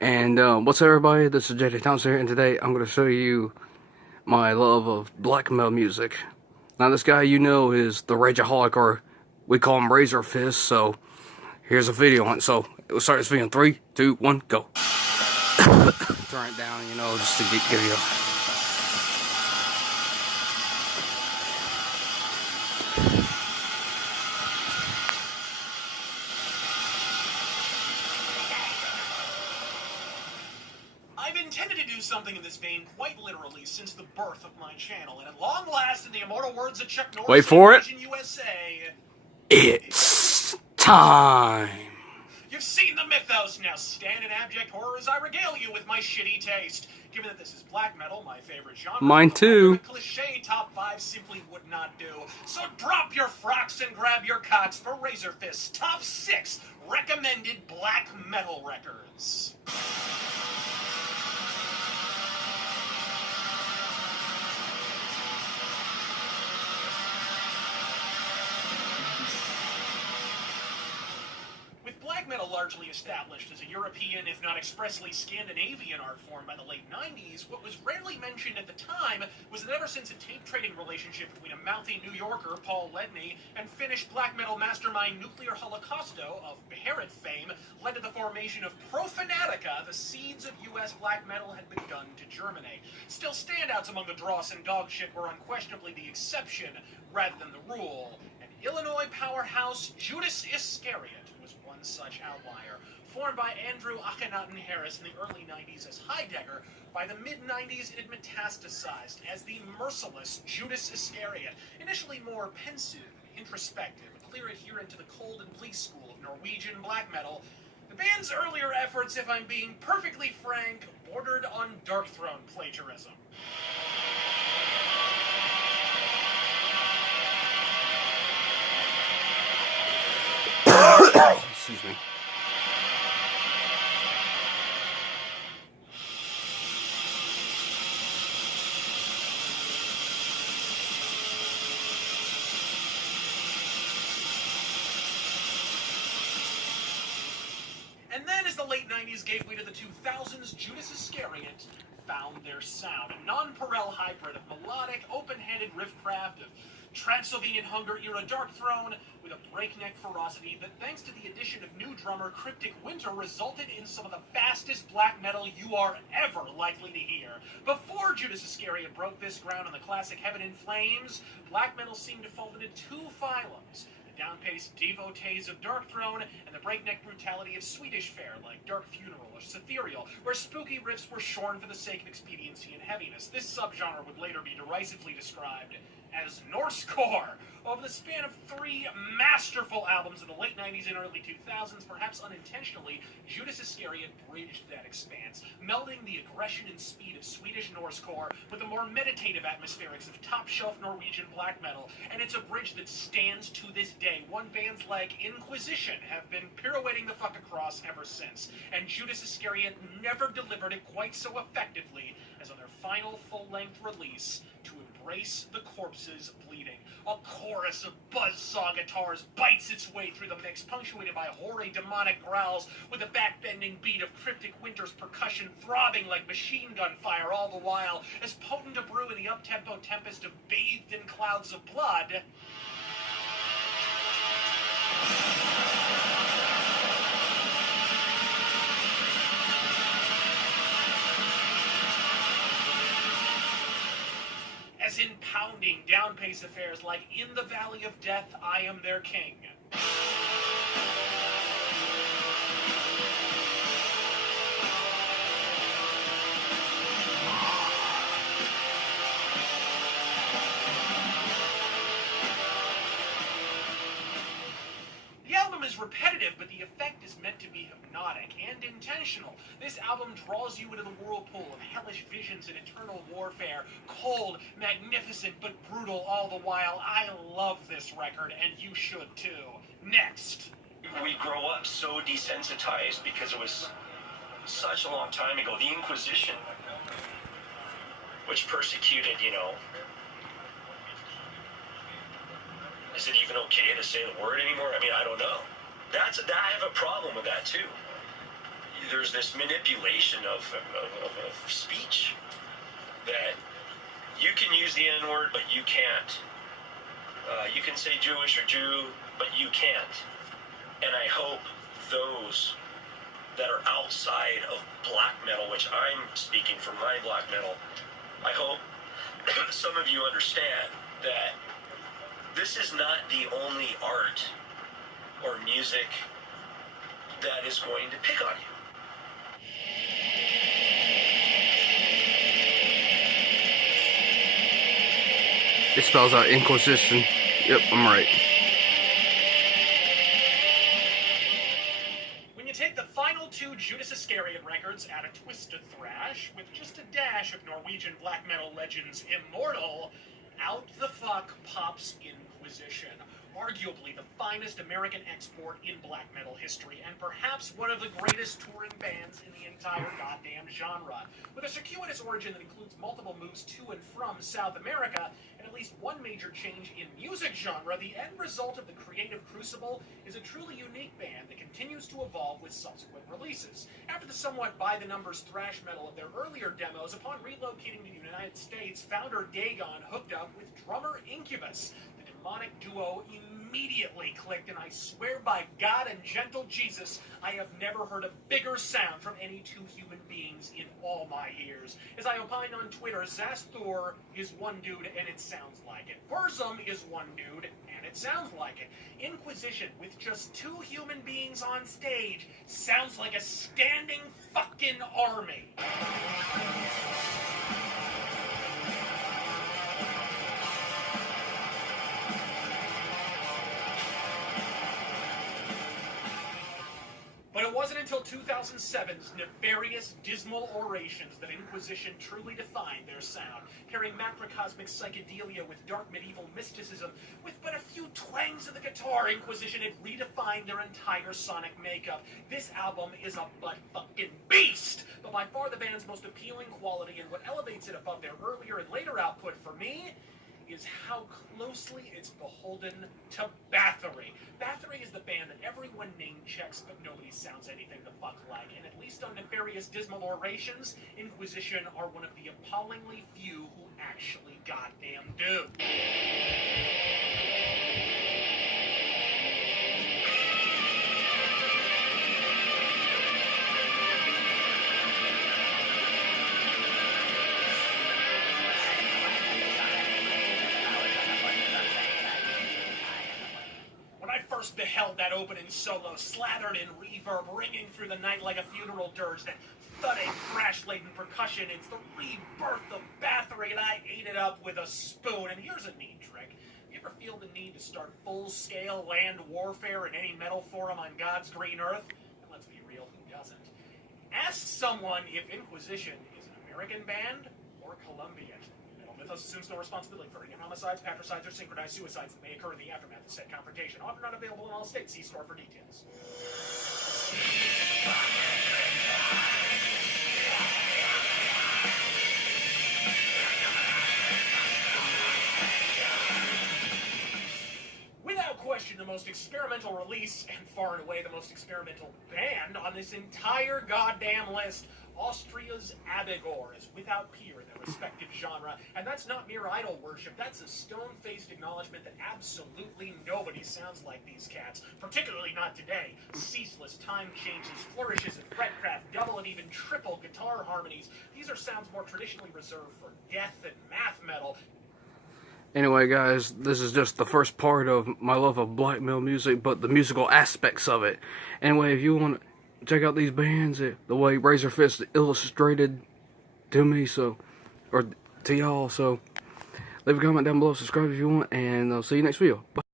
And what's up, everybody? This is JJ Thompson here, and today I'm going to show you my love of black metal music. Now, this guy you know is the Rageaholic, or we call him Razor Fist. So here's a video on it. So we'll start this video in 3, 2, 1, go. Turn it down, just to give you. I've intended to do something in this vein quite literally since the birth of my channel, and at long last, in the immortal words of Chuck Norris, Wait for it. USA, It's time. You've seen the mythos, now stand in abject horror as I regale you with my shitty taste. Given that this is black metal, my favorite genre, Mine too. A cliche top 5 simply would not do. So drop your frocks and grab your cocks for Razor Fist's top 6 recommended black metal records. Black metal largely established as a European, if not expressly Scandinavian art form by the late 90s, what was rarely mentioned at the time was that ever since a tape-trading relationship between a mouthy New Yorker, Paul Ledney, and Finnish black metal mastermind Nuclear Holocausto of Beherit fame led to the formation of Profanatica, the seeds of US black metal had begun to germinate. Still, standouts among the dross and dog shit were unquestionably the exception rather than the rule, and Illinois powerhouse Judas Iscariot was one such outlier. Formed by Andrew Akhenaten Harris in the early 90s as Heidegger, by the mid-90s it had metastasized as the merciless Judas Iscariot, initially more pensive, introspective, a clear adherent to the cold and bleak school of Norwegian black metal. The band's earlier efforts, if I'm being perfectly frank, bordered on Darkthrone plagiarism. Excuse me. And then, as the late 90s gave way to the 2000s, Judas Iscariot found their sound. A non-Perel hybrid of melodic, open-handed riffcraft, of Transylvanian Hunger-era Darkthrone, with a breakneck ferocity that, thanks to the addition of new drummer Cryptic Winter, resulted in some of the fastest black metal you are ever likely to hear. Before Judas Iscariot broke this ground on the classic Heaven in Flames, black metal seemed to fall into two phylums: down-paced devotees of Darkthrone, and the breakneck brutality of Swedish fare like Dark Funeral or Cythereal, where spooky riffs were shorn for the sake of expediency and heaviness. This subgenre would later be derisively described as Norsecore. Over the span of 3 masterful albums in the late 90s and early 2000s, perhaps unintentionally, Judas Iscariot bridged that expanse, melding the aggression and speed of Swedish Norsecore with the more meditative atmospherics of top-shelf Norwegian black metal, and it's a bridge that stands to this day. One bands like Inquisition have been pirouetting the fuck across ever since, and Judas Iscariot never delivered it quite so effectively as on their final full-length release, To Embrace the Corpse's Bleeding. A chorus of buzzsaw guitars bites its way through the mix, punctuated by hoary demonic growls, with the back-bending beat of Cryptic Winter's percussion throbbing like machine gun fire all the while, as potent a brew in the up-tempo tempest of Bathed in Clouds of Blood. As in pounding down-pace affairs like In the Valley of Death, I Am Their King. The album is repetitive, but the effect is meant to be hypnotic and intentional. This album draws you into the whirlpool of hellish visions and eternal warfare. Cold, magnificent, but brutal all the while. I love this record, and you should too. Next. We grow up so desensitized because it was such a long time ago. The Inquisition, which persecuted, is it even okay to say the word anymore? I mean, I don't know. I have a problem with that too. there's this manipulation of speech that you can use the N-word, but you can't. You can say Jewish or Jew, but you can't. And I hope those that are outside of black metal, which I'm speaking from my black metal, I hope some of you understand that this is not the only art or music that is going to pick on you. It spells out Inquisition. Yep, I'm right. When you take the final two Judas Iscariot records, add a twist of thrash, with just a dash of Norwegian black metal legends Immortal, out the fuck pops Inquisition. Arguably the finest American export in black metal history, and perhaps one of the greatest touring bands in the entire goddamn genre. With a circuitous origin that includes multiple moves to and from South America, and at least one major change in music genre, the end result of the creative crucible is a truly unique band that continues to evolve with subsequent releases. After the somewhat by-the-numbers thrash metal of their earlier demos, upon relocating to the United States, founder Dagon hooked up with drummer Incubus. The demonic duo immediately clicked, and I swear by God and gentle Jesus, I have never heard a bigger sound from any two human beings in all my years. As I opine on Twitter, Zasthor is one dude, and it sounds like it. Burzum is one dude, and it sounds like it. Inquisition, with just two human beings on stage, sounds like a standing fucking army. But it wasn't until 2007's nefarious, dismal orations that Inquisition truly defined their sound, carrying macrocosmic psychedelia with dark medieval mysticism. With but a few twangs of the guitar, Inquisition had redefined their entire sonic makeup. This album is a butt-fucking beast! But by far the band's most appealing quality, and what elevates it above their earlier and later output for me, is how closely it's beholden to Bathory. Bathory is the band that everyone name checks, but nobody sounds anything the fuck like. And at least on nefarious, dismal orations, Inquisition are one of the appallingly few who actually goddamn do. Beheld that opening solo, slathered in reverb, ringing through the night like a funeral dirge, that thudding, thrash-laden percussion. It's the rebirth of Bathory, and I ate it up with a spoon. And here's a neat trick. You ever feel the need to start full-scale land warfare in any metal forum on God's green earth? And let's be real, who doesn't? Ask someone if Inquisition is an American band or Colombian. Mythos assumes no responsibility for any homicides, patricides, or synchronized suicides that may occur in the aftermath of said confrontation. Often not available in all states. See store for details. Without question, the most experimental release, and far and away the most experimental band on this entire goddamn list, Austria's Abigor is without peer in their respective genre, and that's not mere idol worship, that's a stone-faced acknowledgement that absolutely nobody sounds like these cats, particularly not today. Ceaseless time changes, flourishes of fretcraft, double and even triple guitar harmonies. These are sounds more traditionally reserved for death and math metal. Anyway, guys, this is just the first part of my love of black metal music, but the musical aspects of it. Anyway, if you want to check out these bands, the way Razorfist illustrated to me, or to y'all, so leave a comment down below, subscribe if you want, and I'll see you next video. Bye.